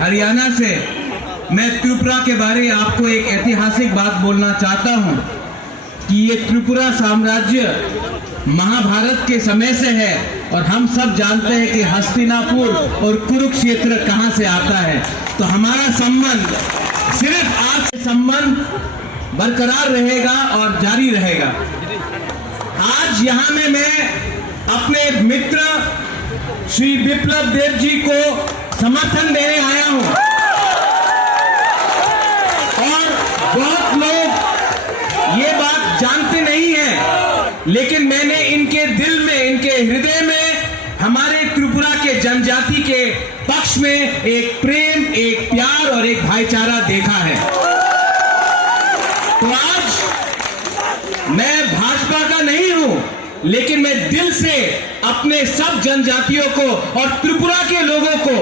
हरियाणा से। मैं त्रिपुरा के बारे में आपको एक ऐतिहासिक बात बोलना चाहता हूं कि ये त्रिपुरा साम्राज्य महाभारत के समय से है और हम सब जानते हैं कि हस्तिनापुर और कुरुक्षेत्र कहां से आता है। तो हमारा संबंध सिर्फ आज संबंध बरकरार रहेगा और जारी रहेगा। आज यहां में मैं अपने मित्र श्री विप्लव देव जी को समर्थन देने आया हूं और बहुत लोग ये बात जानते नहीं हैं, लेकिन मैंने इनके दिल में, इनके हृदय में हमारे त्रिपुरा के जनजाति के पक्ष में एक प्रेम, एक प्यार और एक भाईचारा देखा है। तो आज मैं भाजपा का नहीं हूं, लेकिन मैं दिल से अपने सब जनजातियों को और त्रिपुरा के लोगों को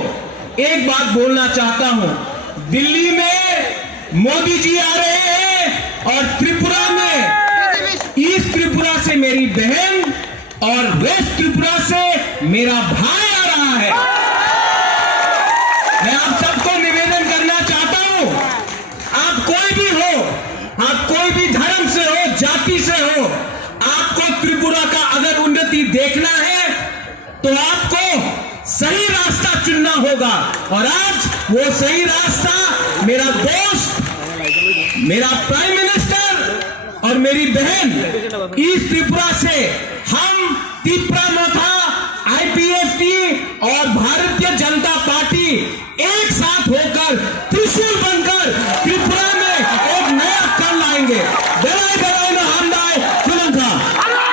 एक बात बोलना चाहता हूं। दिल्ली में मोदी जी आ रहे हैं और त्रिपुरा में ईस्ट त्रिपुरा से मेरी बहन और वेस्ट त्रिपुरा से मेरा भाई आ रहा है। मैं आप सबको निवेदन करना चाहता हूं, आप कोई भी हो, आप कोई भी धर्म से हो, जाति से हो, आपको त्रिपुरा का अगर उन्नति देखना है तो आपको सही रास्ता चुनना होगा। और आज वो सही रास्ता मेरा दोस्त, मेरा प्राइम मिनिस्टर और मेरी बहन ईस्ट त्रिपुरा से हम तिप्रा मोथा, IPFT और भारतीय जनता